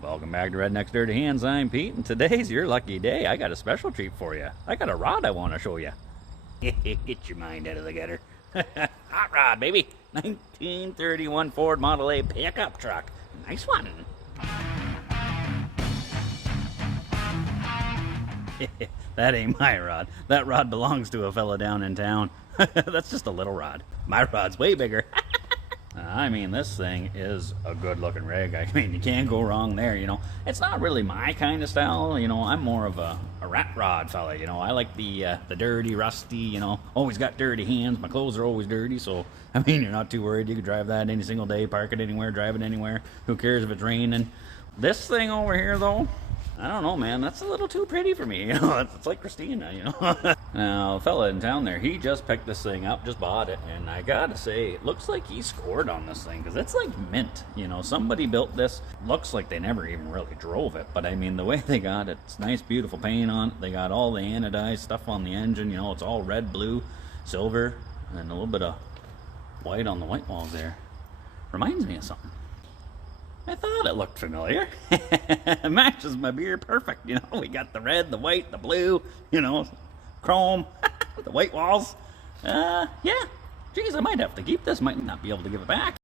Welcome back to Redneck's Dirty Hands. I'm Pete, and today's your lucky day. I got a special treat for you. I got a rod I want to show you. Get your mind out of the gutter. Hot rod, baby. 1931 Ford Model A pickup truck. Nice one. That ain't my rod. That rod belongs to a fella down in town. That's just a little rod. My rod's way bigger. I mean, this thing is a good-looking rig. I mean, you can't go wrong there, you know. It's not really my kind of style, you know. I'm more of a rat rod fella, you know. I like the dirty, rusty, you know. Always got dirty hands. My clothes are always dirty, so, I mean, you're not too worried. You can drive that any single day, park it anywhere, drive it anywhere. Who cares if it's raining? This thing over here, though, I don't know, man. That's a little too pretty for me, you know. It's like Christina, you know. Now, a fella in town there, he just picked this thing up, just bought it, and I gotta say, it looks like he scored on this thing, because it's like mint, you know. Somebody built this. Looks like they never even really drove it, but I mean, the way they got it, it's nice, beautiful paint on it. They got all the anodized stuff on the engine, you know. It's all red, blue, silver, and a little bit of white on the white walls there. Reminds me of something. I thought it looked familiar. It matches my beer perfect, you know. We got the red, the white, the blue, you know, chrome, the white walls. Yeah. Geez, I might have to keep this. Might not be able to give it back.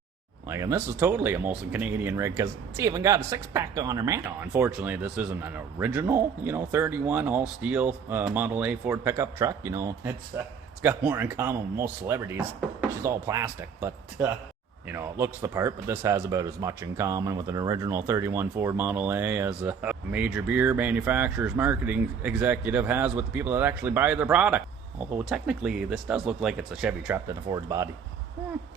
Like, and this is totally a Molson Canadian rig, because it's even got a six-pack on her, man. No, unfortunately, this isn't an original, you know, 31 all-steel Model A Ford pickup truck, you know. It's got more in common with most celebrities. She's all plastic, but... you know, it looks the part, but this has about as much in common with an original 31 Ford Model A as a major beer manufacturer's marketing executive has with the people that actually buy their product. Although technically, this does look like it's a Chevy trapped in a Ford's body.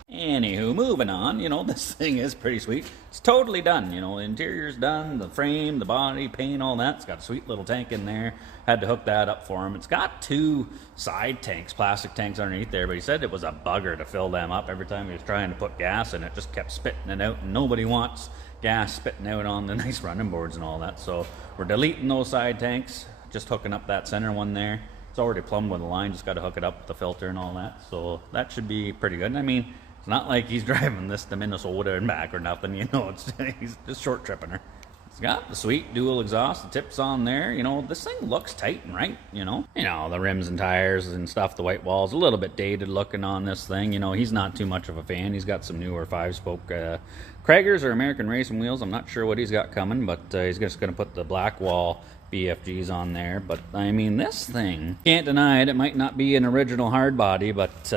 Anywho, moving on, you know, this thing is pretty sweet. It's totally done, you know, the interior's done, the frame, the body, paint, all that. It's got a sweet little tank in there. Had to hook that up for him. It's got two side tanks, plastic tanks underneath there, but he said it was a bugger to fill them up. Every time he was trying to put gas in it, just kept spitting it out, and nobody wants gas spitting out on the nice running boards and all that. So we're deleting those side tanks, just hooking up that center one there. It's already plumbed with a line, just got to hook it up with the filter and all that. So that should be pretty good. I mean, it's not like he's driving this to Minnesota and back or nothing, you know. He's just short tripping her. It's got the sweet dual exhaust, the tips on there, you know. This thing looks tight and right, you know. You know, the rims and tires and stuff, the white walls, a little bit dated looking on this thing. You know, he's not too much of a fan. He's got some newer 5-spoke Kragers or American racing wheels. I'm not sure what he's got coming, but he's just going to put the black wall BFGs on there. But I mean, this thing, can't deny it. It might not be an original hard body, but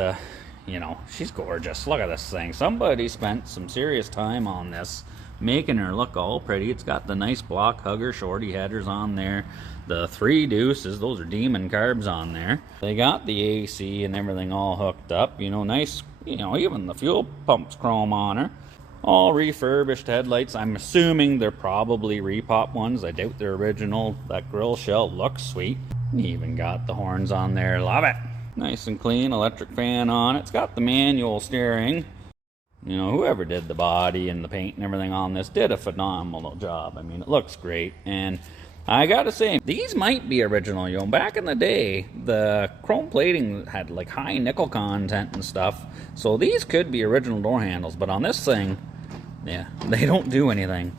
you know, she's gorgeous. Look at this thing. Somebody spent some serious time on this, making her look all pretty. It's got the nice block hugger shorty headers on there, the 3 deuces, those are demon carbs on there. They got the AC and everything all hooked up, you know, nice, you know, even the fuel pump's chrome on her. All refurbished headlights. I'm assuming they're probably repop ones. I doubt they're original. That grill shell looks sweet. Even got the horns on there. Love it. Nice and clean. Electric fan on it. It's got the manual steering. You know, whoever did the body and the paint and everything on this did a phenomenal job. I mean, it looks great. And I gotta say, these might be original. You know, back in the day, the chrome plating had like high nickel content and stuff. So these could be original door handles. But on this thing, yeah, they don't do anything.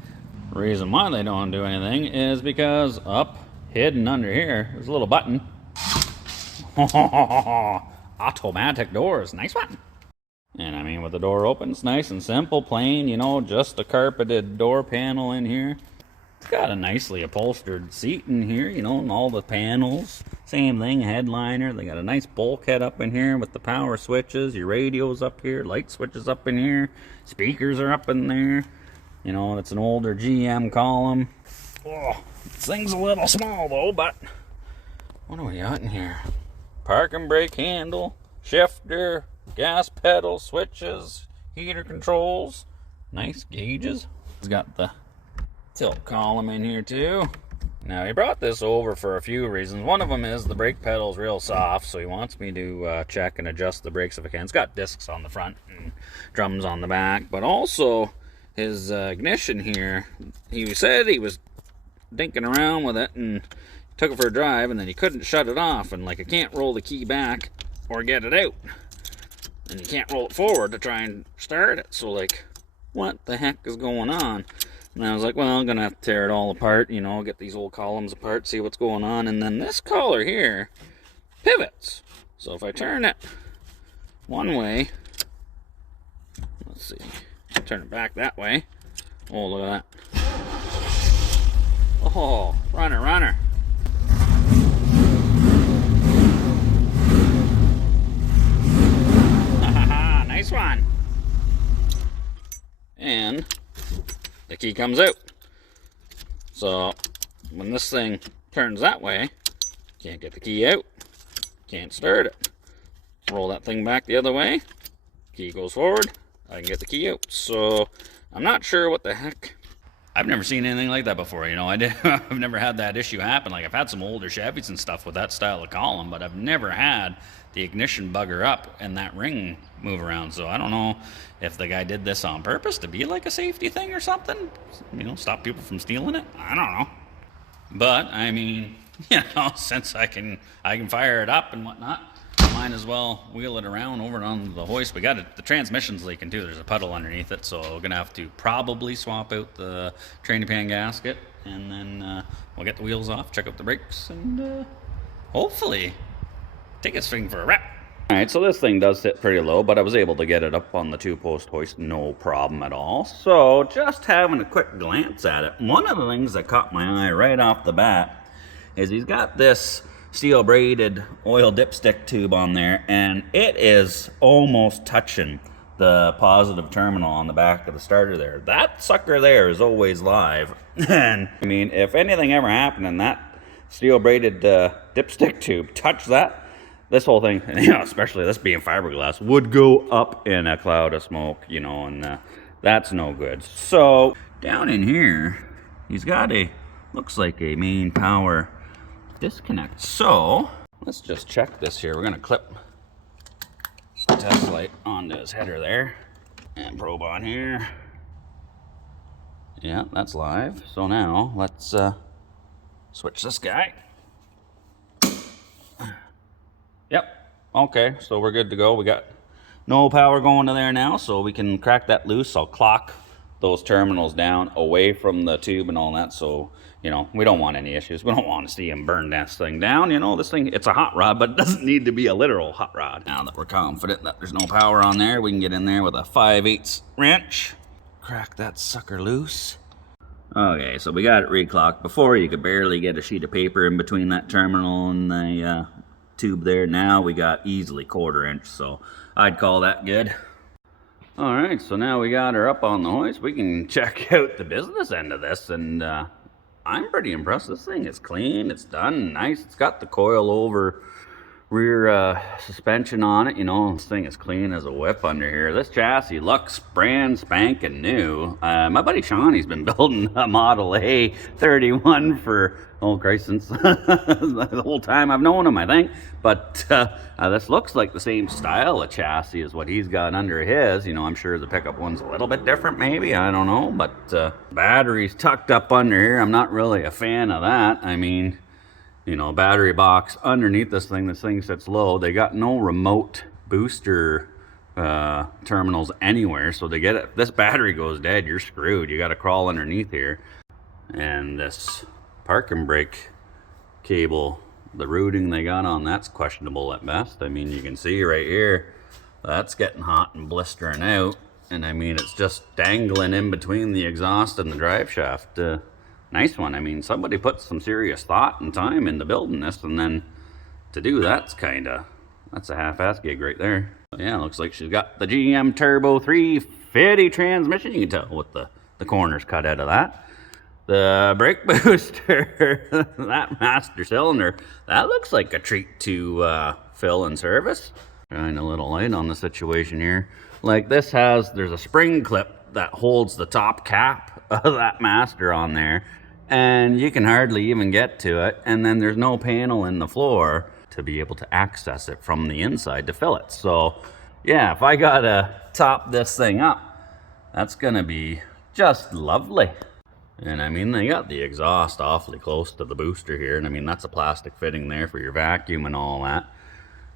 The reason why they don't do anything is because up, hidden under here, there's a little button. Automatic doors. Nice one. And I mean, with the door open, it's nice and simple, plain, you know, just a carpeted door panel in here. It's got a nicely upholstered seat in here, you know, and all the panels. Same thing, headliner. They got a nice bulkhead up in here with the power switches, your radios up here, light switches up in here, speakers are up in there. You know, it's an older GM column. Oh, this thing's a little small though, but what do we got in here? Parking brake handle, shifter, gas pedal, switches, heater controls, nice gauges. It's got the tilt column in here too. Now, he brought this over for a few reasons. One of them is the brake pedal's real soft, so he wants me to check and adjust the brakes if I can. It's got discs on the front and drums on the back, but also his ignition here, he said he was dinking around with it and took it for a drive, and then he couldn't shut it off, and like, I can't roll the key back or get it out, and you can't roll it forward to try and start it. So like, what the heck is going on? And I was like, well, I'm gonna have to tear it all apart, you know, get these old columns apart, see what's going on. And then this collar here pivots. So if I turn it one way, let's see, turn it back that way. Oh, look at that. Oh, runner, runner. Nice one. And the key comes out. So when this thing turns that way, can't get the key out, can't start it. Roll that thing back the other way, key goes forward, I can get the key out. So I'm not sure what the heck. I've never seen anything like that before, you know. I've never had that issue happen. Like, I've had some older Chevys and stuff with that style of column, but I've never had the ignition bugger up and that ring move around. So I don't know if the guy did this on purpose to be like a safety thing or something, you know, stop people from stealing it. I don't know. But I mean, you know, since I can fire it up and whatnot, might as well wheel it around over on the hoist. We got it, the transmission's leaking too. There's a puddle underneath it, so we're gonna have to probably swap out the training pan gasket, and then we'll get the wheels off, check out the brakes, and hopefully take this thing for a wrap. All right, so this thing does sit pretty low, but I was able to get it up on the 2-post hoist, no problem at all. So just having a quick glance at it, one of the things that caught my eye right off the bat is he's got this steel braided oil dipstick tube on there, and it is almost touching the positive terminal on the back of the starter there. That sucker there is always live. And I mean, if anything ever happened and that steel braided dipstick tube touched that, this whole thing, you know, especially this being fiberglass, would go up in a cloud of smoke, you know, and that's no good. So down in here, he's got looks like a main power disconnect. So let's just check this here. We're gonna clip the test light onto his header there and probe on here. Yeah, that's live. So now let's switch this guy. Yep, okay, so we're good to go. We got no power going to there now, so we can crack that loose. I'll clock those terminals down away from the tube and all that, so you know, we don't want any issues. We don't want to see him burn this thing down. You know, this thing, it's a hot rod, but it doesn't need to be a literal hot rod. Now that we're confident that there's no power on there, we can get in there with a 5/8 wrench, crack that sucker loose. Okay, so we got it reclocked. Before, you could barely get a sheet of paper in between that terminal and the tube there. Now we got easily 1/4 inch, so I'd call that good. All right, so now we got her up on the hoist. We can check out the business end of this, and I'm pretty impressed. This thing is clean, it's done nice. It's got the coil over rear suspension on it. You know, this thing is clean as a whip under here. This chassis looks brand spanking new. My buddy Sean, he's been building a Model A 31 for, oh Christ, since the whole time I've known him, I think. But this looks like the same style of chassis as what he's got under his. You know, I'm sure the pickup one's a little bit different maybe, I don't know. But battery's tucked up under here. I'm not really a fan of that. I mean, you know, battery box underneath this thing sits low. They got no remote booster terminals anywhere, so to get it, if this battery goes dead, you're screwed. You got to crawl underneath here. And this park and brake cable, the routing they got on that's questionable at best. I mean, you can see right here, that's getting hot and blistering out, and I mean, it's just dangling in between the exhaust and the drive shaft. Nice one. I mean, somebody put some serious thought and time into building this, and then to do that's a half-ass gig right there. Yeah, looks like she's got the GM Turbo 350 transmission. You can tell with the corners cut out of that. The brake booster, that master cylinder, that looks like a treat to fill and service. Shine a little light on the situation here. Like this there's a spring clip that holds the top cap of that master on there, and you can hardly even get to it, and then there's no panel in the floor to be able to access it from the inside to fill it. So yeah, if I gotta top this thing up, that's gonna be just lovely. And I mean, they got the exhaust awfully close to the booster here, and I mean, that's a plastic fitting there for your vacuum and all that.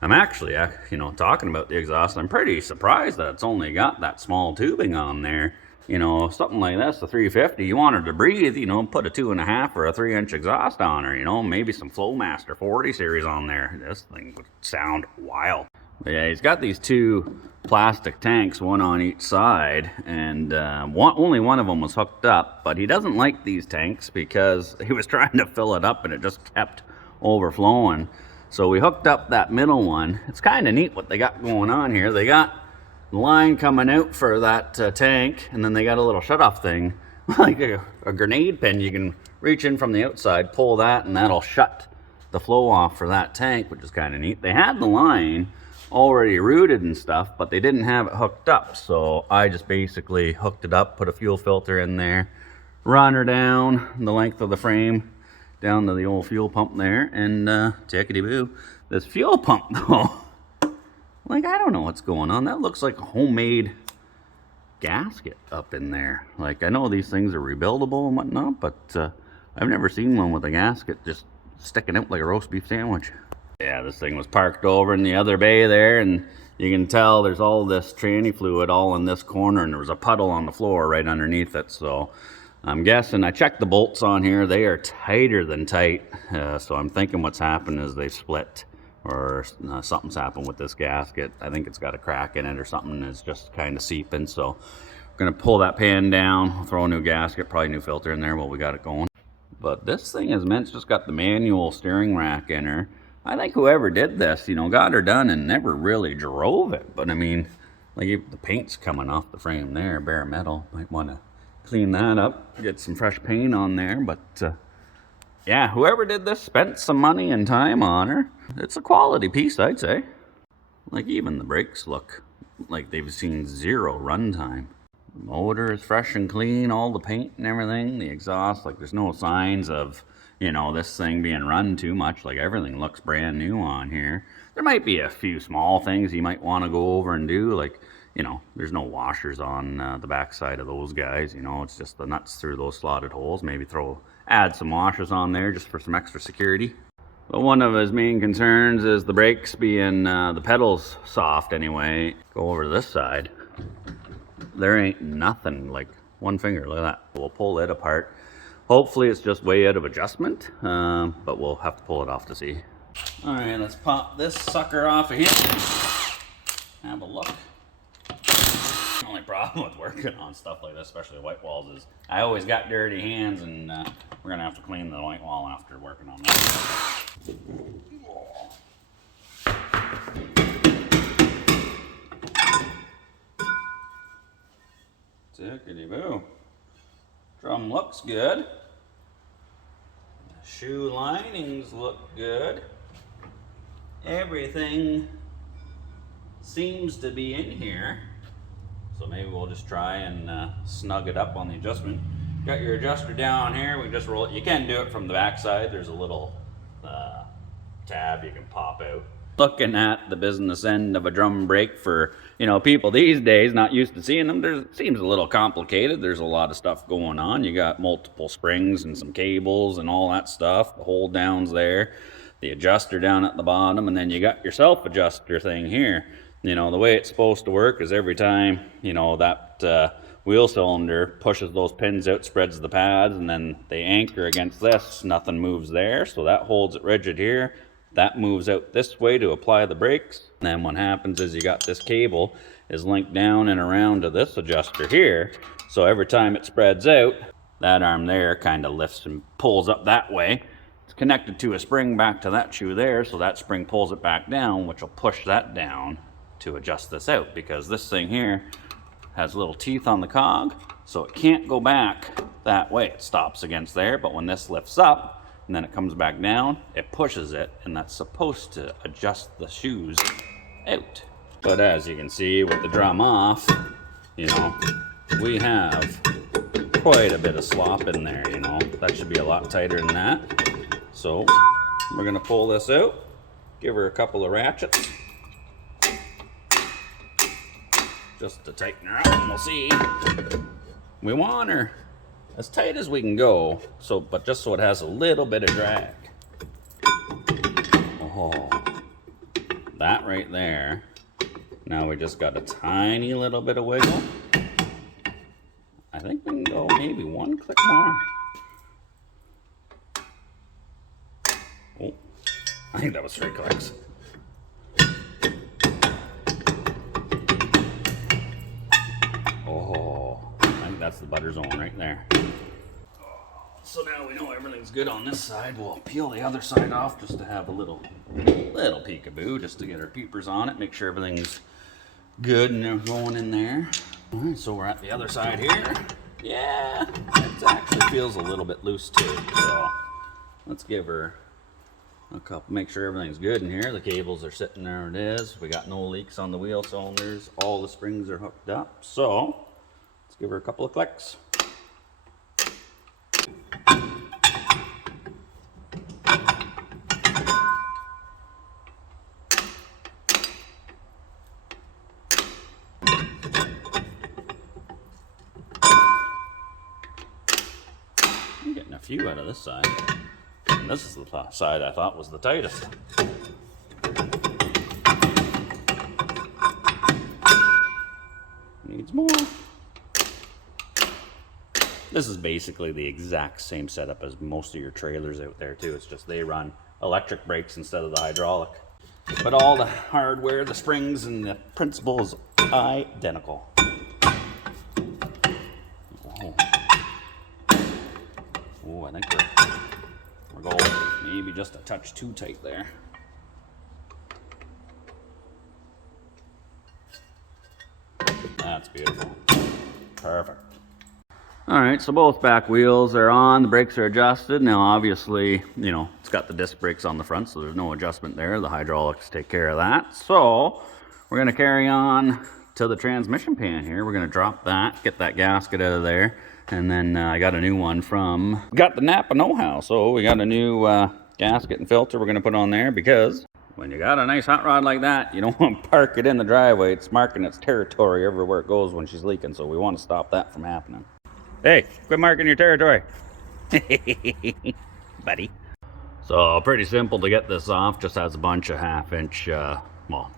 I'm actually, you know, talking about the exhaust, I'm pretty surprised that it's only got that small tubing on there. You know, something like this, the 350, you want her to breathe, you know, put a 2.5 or a 3-inch exhaust on her, you know, maybe some Flowmaster 40 series on there. This thing would sound wild. But yeah, he's got these two plastic tanks, one on each side, and only one of them was hooked up, but he doesn't like these tanks because he was trying to fill it up and it just kept overflowing. So we hooked up that middle one. It's kind of neat what they got going on here. They got line coming out for that tank, and then they got a little shut-off thing like a grenade pin. You can reach in from the outside, pull that, and that'll shut the flow off for that tank, which is kind of neat. They had the line already routed and stuff, but they didn't have it hooked up, so I just basically hooked it up, put a fuel filter in there, run her down the length of the frame down to the old fuel pump there, and tickety-boo. This fuel pump though, like, I don't know what's going on. That looks like a homemade gasket up in there. Like, I know these things are rebuildable and whatnot, but I've never seen one with a gasket just sticking out like a roast beef sandwich. Yeah, this thing was parked over in the other bay there, and you can tell there's all this tranny fluid all in this corner, and there was a puddle on the floor right underneath it. So I'm guessing, I checked the bolts on here, they are tighter than tight. So I'm thinking what's happened is they've split, or something's happened with this gasket. I think it's got a crack in it or something is just kind of seeping. So we're gonna pull that pan down, throw a new gasket, probably new filter in there while we got it going. But this thing is meant, just got the manual steering rack in her. I think whoever did this, you know, got her done and never really drove it. But I mean, like, the paint's coming off the frame there, bare metal. Might want to clean that up, get some fresh paint on there. But yeah, whoever did this spent some money and time on her. It's a quality piece, I'd say. Like, even the brakes look like they've seen zero runtime. The motor is fresh and clean, all the paint and everything. The exhaust, like, there's no signs of, you know, this thing being run too much. Like, everything looks brand new on here. There might be a few small things you might want to go over and do, like, you know, there's no washers on the back side of those guys. You know, it's just the nuts through those slotted holes. Maybe add some washers on there just for some extra security. But one of his main concerns is the brakes being the pedals soft anyway. Go over to this side. There ain't nothing, like one finger, look at that. We'll pull it apart. Hopefully it's just way out of adjustment, but we'll have to pull it off to see. All right, let's pop this sucker off of here. Have a look. The only problem with working on stuff like this, especially white walls, is I always got dirty hands, and we're gonna have to clean the white wall after working on that. Tickety-boo. Drum looks good. The shoe linings look good. Everything seems to be in here. So maybe we'll just try and snug it up on the adjustment. Got your adjuster down here. We just roll it. You can do it from the back side. There's a little tab you can pop out. Looking at the business end of a drum brake for, you know, people these days not used to seeing them, it seems a little complicated. There's a lot of stuff going on. You got multiple springs and some cables and all that stuff. The hold down's there, the adjuster down at the bottom, and then you got your self adjuster thing here. You know, the way it's supposed to work is every time, you know, that wheel cylinder pushes those pins out, spreads the pads, and then they anchor against this. Nothing moves there, so that holds it rigid here. That moves out this way to apply the brakes. And then what happens is you got this cable is linked down and around to this adjuster here. So every time it spreads out, that arm there kind of lifts and pulls up that way. It's connected to a spring back to that shoe there, so that spring pulls it back down, which will push that down to adjust this out, because this thing here has little teeth on the cog, so it can't go back that way. It stops against there, but when this lifts up and then it comes back down, it pushes it, and that's supposed to adjust the shoes out. But as you can see with the drum off, you know, we have quite a bit of slop in there, you know. That should be a lot tighter than that. So we're gonna pull this out, give her a couple of ratchets, just to tighten her up, and we'll see. We want her as tight as we can go, so, but just so it has a little bit of drag. Oh, that right there. Now we just got a tiny little bit of wiggle. think we can go maybe one click more. Oh, I think that was 3 clicks. Oh, I think that's the butter zone right there. So now we know everything's good on this side. We'll peel the other side off just to have a little peekaboo, just to get our peepers on it. Make sure everything's good and they're going in there. All right, so we're at the other side here. Yeah, it actually feels a little bit loose too. So let's give her a couple, make sure everything's good in here. The cables are sitting there, it is. We got no leaks on the wheel cylinders. All the springs are hooked up. So let's give her a couple of clicks. I'm getting a few out of this side. And this is the side I thought was the tightest. Needs more. This is basically the exact same setup as most of your trailers out there too. It's just they run electric brakes instead of the hydraulic. But all the hardware, the springs, and the principle is identical. Oh, I think we're going maybe just a touch too tight there. That's beautiful. Perfect. All right, so both back wheels are on, the brakes are adjusted. Now obviously, you know, it's got the disc brakes on the front, so there's no adjustment there. The hydraulics take care of that. So we're gonna carry on to the transmission pan here. We're gonna drop that, get that gasket out of there. And then I got a new one got the Napa know-how. So we got a new gasket and filter we're gonna put on there, because when you got a nice hot rod like that, you don't want to park it in the driveway. It's marking its territory everywhere it goes when she's leaking, so we want to stop that from happening. Hey, quit marking your territory. Buddy. So pretty simple to get this off. Just has a bunch of 1/2 inch, well,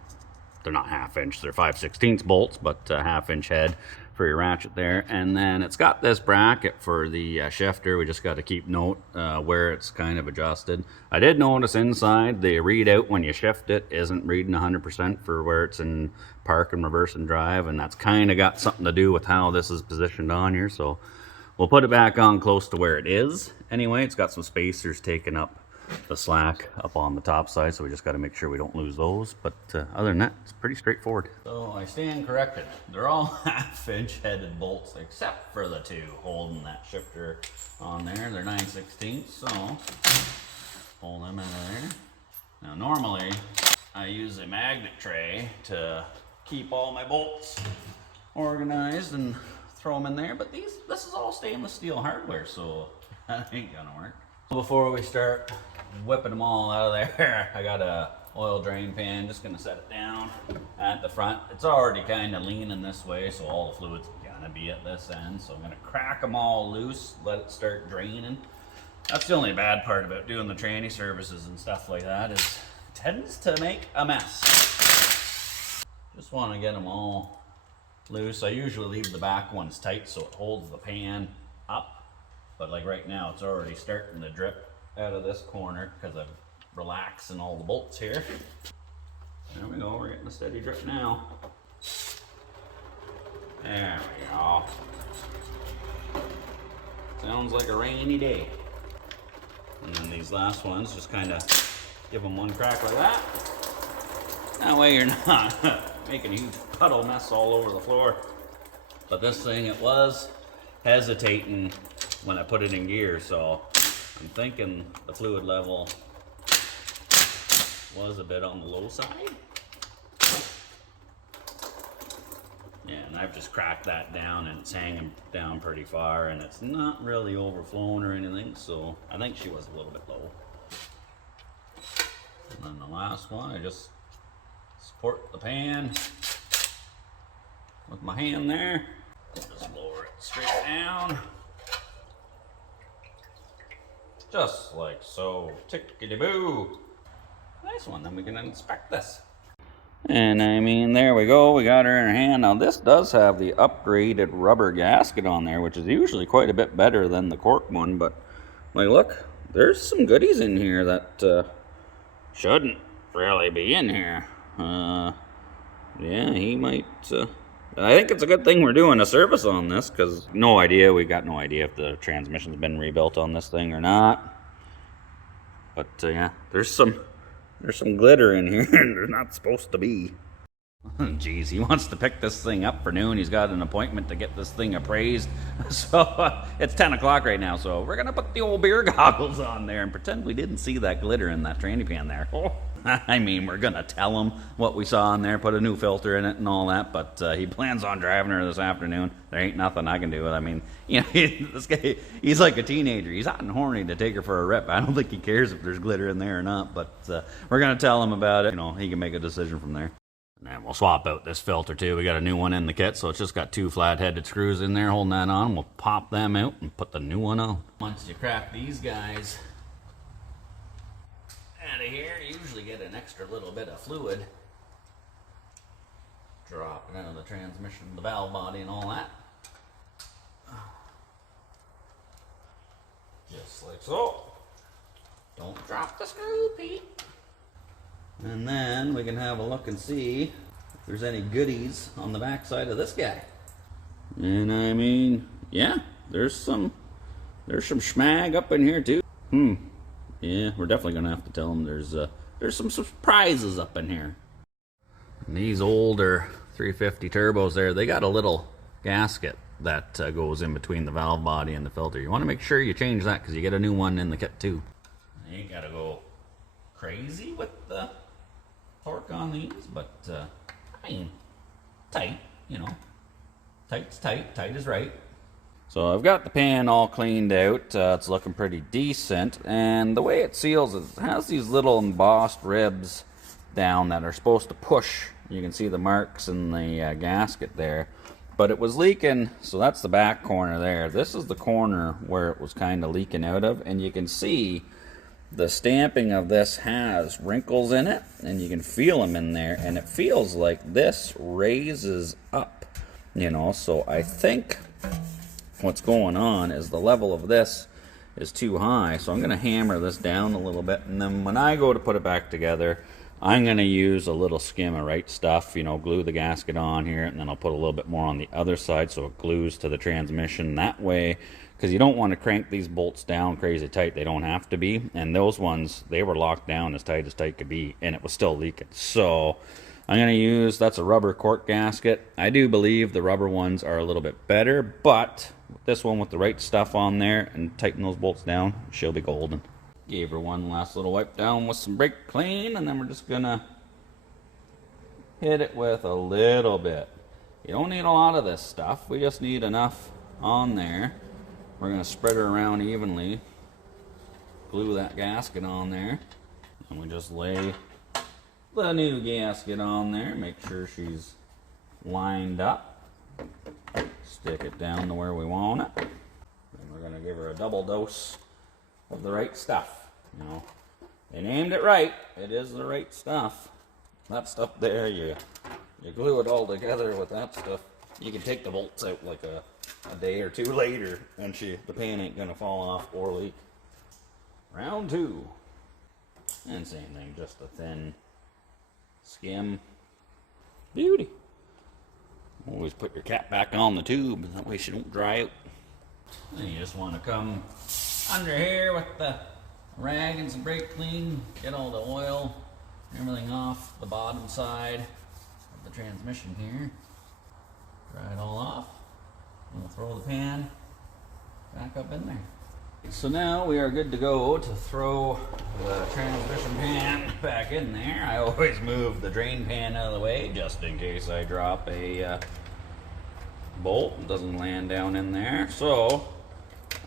they're not 1/2 inch, they're 5/16 bolts, but 1/2 inch head for your ratchet there. And then it's got this bracket for the shifter. We just got to keep note where it's kind of adjusted. I did notice inside the readout when you shift it isn't reading 100% for where it's in park and reverse and drive, and that's kind of got something to do with how this is positioned on here. So we'll put it back on close to where it is. Anyway, it's got some spacers taking up the slack up on the top side, so we just got to make sure we don't lose those. But other than that, it's pretty straightforward. So I stand corrected. They're all 1/2 inch headed bolts except for the two holding that shifter on there. They're 9/16, so pull them out of there. Now normally I use a magnet tray to keep all my bolts organized and throw them in there, but this is all stainless steel hardware, so that ain't gonna work. Before we start whipping them all out of there, I got a oil drain pan. Just gonna set it down at the front. It's already kind of leaning this way, so all the fluid's gonna be at this end. So I'm gonna crack them all loose, let it start draining. That's the only bad part about doing the tranny services and stuff like that, is it tends to make a mess. Just want to get them all loose. I usually leave the back ones tight so it holds the pan up. But like right now, it's already starting to drip out of this corner because I'm relaxing all the bolts here. There we go, we're getting a steady drip now. There we go. Sounds like a rainy day. And then these last ones, just kind of give them one crack like that. That way you're not making a huge puddle mess all over the floor. But this thing, it was hesitating when I put it in gear, so I'm thinking the fluid level was a bit on the low side. Yeah, and I've just cracked that down and it's hanging down pretty far and it's not really overflowing or anything, so I think she was a little bit low. And then the last one, I just support the pan with my hand there. Just lower it straight down. Just like so. Tickety-boo. Nice one. Then we can inspect this. And I mean, there we go. We got her in her hand. Now, this does have the upgraded rubber gasket on there, which is usually quite a bit better than the cork one. But, like, look, there's some goodies in here that shouldn't really be in here. Yeah, he might. I think it's a good thing we're doing a service on this, because we got no idea if the transmission's been rebuilt on this thing or not. But yeah, there's some glitter in here there's not supposed to be. Geez, he wants to pick this thing up for noon. He's got an appointment to get this thing appraised. So it's 10 o'clock right now, so we're gonna put the old beer goggles on there and pretend we didn't see that glitter in that tranny pan there. I mean, we're gonna tell him what we saw in there, put a new filter in it and all that, but he plans on driving her this afternoon. There ain't nothing I can do with it. I mean, you know, this guy, he's like a teenager. He's hot and horny to take her for a rip. I don't think he cares if there's glitter in there or not, but we're gonna tell him about it. You know, he can make a decision from there. And then we'll swap out this filter too. We got a new one in the kit, so it's just got 2 flat-headed screws in there holding that on. We'll pop them out and put the new one on. Once you crack these guys out of here, you usually get an extra little bit of fluid dropping out of the transmission, the valve body and all that. Just like so. Don't drop the screw, Pete. And then we can have a look and see if there's any goodies on the back side of this guy. And I mean, yeah, there's some schmag up in here too. Yeah, we're definitely gonna have to tell him there's some surprises up in here. And these older 350 turbos there, they got a little gasket that goes in between the valve body and the filter. You want to make sure you change that because you get a new one in the kit too. You ain't gotta go crazy with the torque on these, but I mean, tight, you know. Tight's tight, tight is right. So I've got the pan all cleaned out. It's looking pretty decent, and the way it seals is it has these little embossed ribs down that are supposed to push. You can see the marks in the gasket there, but it was leaking, so that's the back corner there. This is the corner where it was kind of leaking out of, and you can see the stamping of this has wrinkles in it, and you can feel them in there, and it feels like this raises up, you know. So I think what's going on is the level of this is too high, so I'm going to hammer this down a little bit, and then when I go to put it back together, I'm going to use a little skim of right stuff, you know, glue the gasket on here, and then I'll put a little bit more on the other side so it glues to the transmission that way, because you don't want to crank these bolts down crazy tight. They don't have to be, and those ones, they were locked down as tight could be, and it was still leaking. So I'm going to use, that's a rubber cork gasket. I do believe the rubber ones are a little bit better, but this one with the right stuff on there and tighten those bolts down, she'll be golden. Gave her one last little wipe down with some brake clean, and then we're just gonna hit it with a little bit. You don't need a lot of this stuff. We just need enough on there. We're gonna spread her around evenly, glue that gasket on there, and we just lay the new gasket on there. Make sure she's lined up. Stick it down to where we want it. And we're gonna give her a double dose of the right stuff. You know, they named it right. It is the right stuff. That stuff there, you glue it all together with that stuff. You can take the bolts out like a day or two later, and the pan ain't gonna fall off or leak. Round 2, and same thing, just a thin skim. Beauty. Always put your cap back on the tube, that way she don't dry out. And you just want to come under here with the rag and some brake clean, get all the oil and everything off the bottom side of the transmission here. Dry it all off, and we'll throw the pan back up in there. So now we are good to go to throw the transmission pan back in there. I always move the drain pan out of the way just in case I drop a bolt. It doesn't land down in there. So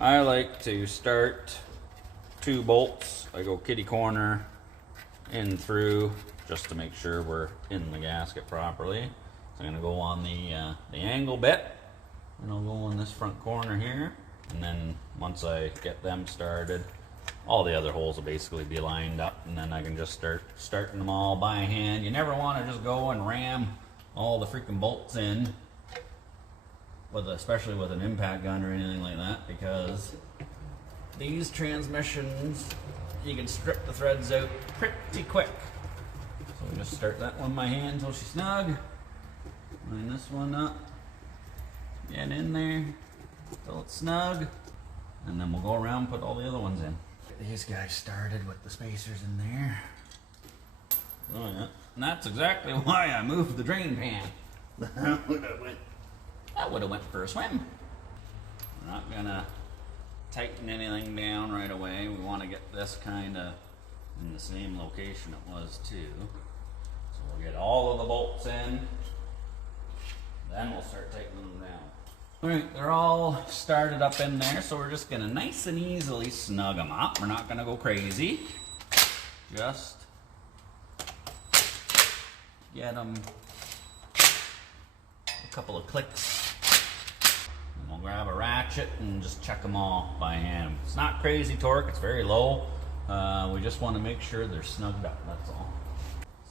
I like to start 2 bolts. I go kitty corner in through just to make sure we're in the gasket properly. So I'm going to go on the angle bit, and I'll go on this front corner here, and then once I get them started, all the other holes will basically be lined up, and then I can just start starting them all by hand. You never want to just go and ram all the freaking bolts in, especially with an impact gun or anything like that, because these transmissions, you can strip the threads out pretty quick. So we just start that one by hand until she's snug. Line this one up, get in there until it's snug, and then we'll go around and put all the other ones in. Get these guys started with the spacers in there. Oh yeah, and that's exactly why I moved the drain pan. That would have went for a swim. We're not gonna tighten anything down right away. We want to get this kind of in the same location it was too. So we'll get all of the bolts in, then we'll start tightening them down. Alright, they're all started up in there, so we're just gonna nice and easily snug them up. We're not gonna go crazy. Just get them a couple of clicks. And we'll grab a ratchet and just check them all by hand. It's not crazy torque, it's very low. We just want to make sure they're snugged up, that's all.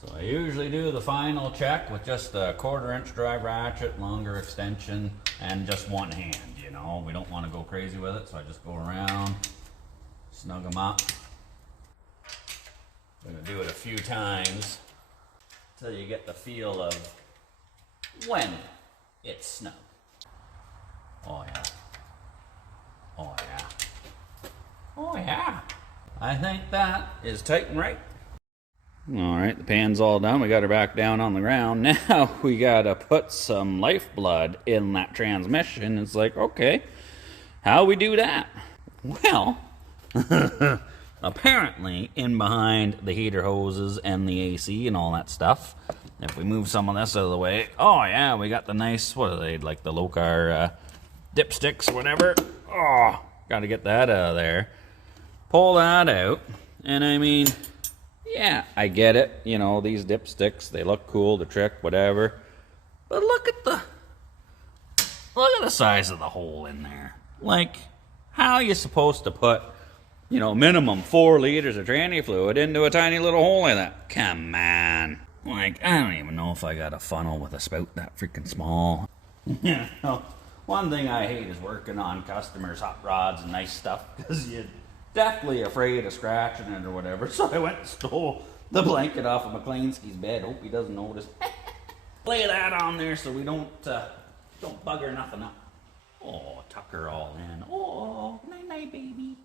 So I usually do the final check with just a 1/4 inch drive ratchet, longer extension, and just one hand, you know. We don't want to go crazy with it, so I just go around, snug them up. I'm going to do it a few times until you get the feel of when it's snug. Oh yeah. Oh yeah. Oh yeah. I think that is tight and right. Alright, the pan's all done. We got her back down on the ground. Now we gotta put some lifeblood in that transmission. It's like, okay, how we do that? Well, apparently in behind the heater hoses and the AC and all that stuff, if we move some of this out of the way, oh yeah, we got the nice, what are they, like the Locar dipsticks or whatever. Oh, gotta get that out of there. Pull that out, and I mean, yeah, I get it. You know, these dipsticks, they look cool, the trick, whatever. But look at the size of the hole in there. Like, how are you supposed to put, you know, minimum 4 liters of tranny fluid into a tiny little hole like that? Come on. Like, I don't even know if I got a funnel with a spout that freaking small. You know, one thing I hate is working on customers' hot rods and nice stuff, because you definitely afraid of scratching it or whatever. So I went and stole the blanket off of McLeanski's bed. Hope he doesn't notice. Lay that on there so we don't bugger nothing up. Oh, tuck her all in. Oh, night night, baby.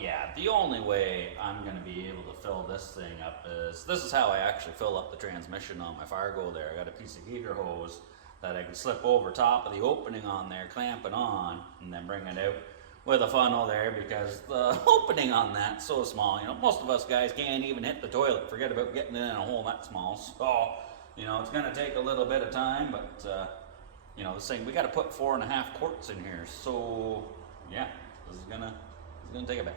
Yeah, the only way I'm going to be able to fill this thing up is, this is how I actually fill up the transmission on my Fargo there. I got a piece of heater hose that I can slip over top of the opening on there, clamp it on, and then bring it out with a funnel there, because the opening on that's so small. You know, most of us guys can't even hit the toilet. Forget about getting it in a hole that small. So, you know, it's going to take a little bit of time, but, you know, this thing, we got to put 4.5 quarts in here. So, yeah, this is gonna take a bit.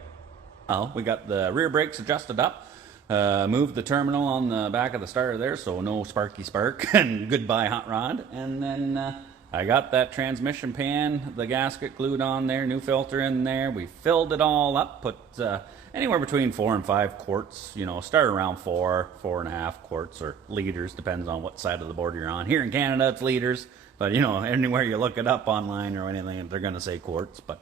Well, we got the rear brakes adjusted up. Moved the terminal on the back of the starter there, so no sparky spark, and goodbye hot rod. And then I got that transmission pan, the gasket glued on there, new filter in there. We filled it all up, put anywhere between 4 and 5 quarts, you know, start around 4.5 quarts or liters, depends on what side of the border you're on. Here in Canada, it's liters, but you know, anywhere you look it up online or anything, they're gonna say quarts. But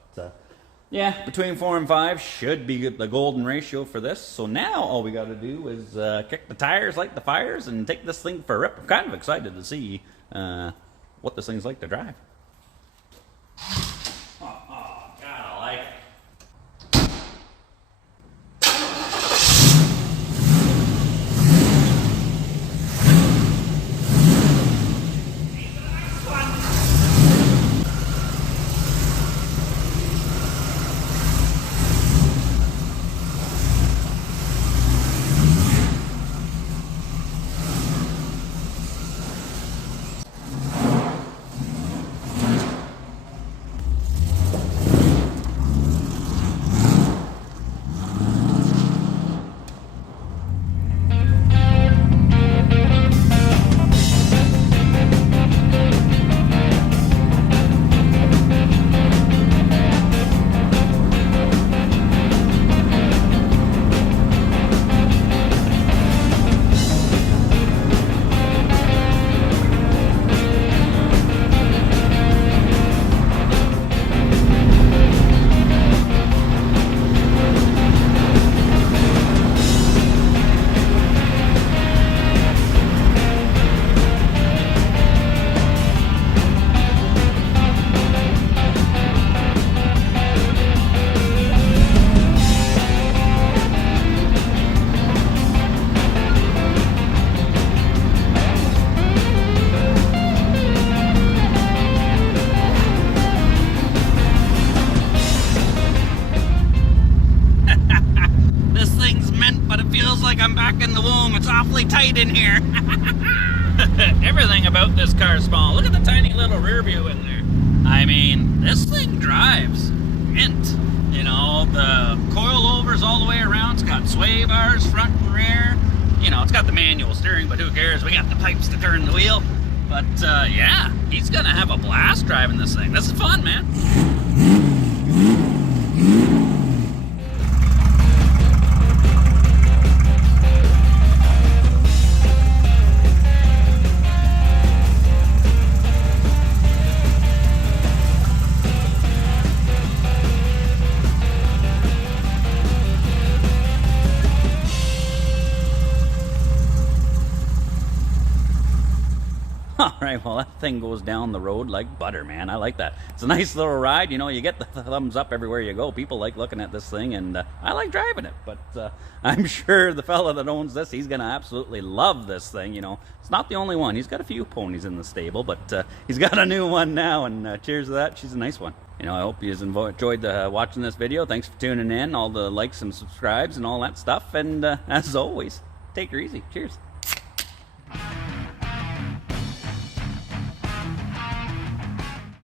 yeah, between 4 and 5 should be the golden ratio for this. So now all we gotta do is kick the tires like the fires and take this thing for a rip. I'm kind of excited to see what this thing's like to drive. Oh, God, I like it. in the womb. It's awfully tight in here. Everything about this car is small. Look at the tiny little rear view in there. I mean, this thing drives mint. You know, the coilovers all the way around. It's got sway bars front and rear. You know, it's got the manual steering, but who cares? We got the pipes to turn the wheel. But yeah, he's gonna have a blast driving this thing. This is fun, man. Alright, well, that thing goes down the road like butter, man. I like that. It's a nice little ride. You know, you get the thumbs up everywhere you go. People like looking at this thing, and I like driving it. But I'm sure the fella that owns this, he's going to absolutely love this thing. You know, it's not the only one. He's got a few ponies in the stable, but he's got a new one now, and cheers to that. She's a nice one. You know, I hope you enjoyed watching this video. Thanks for tuning in, all the likes and subscribes and all that stuff. And as always, take her easy. Cheers.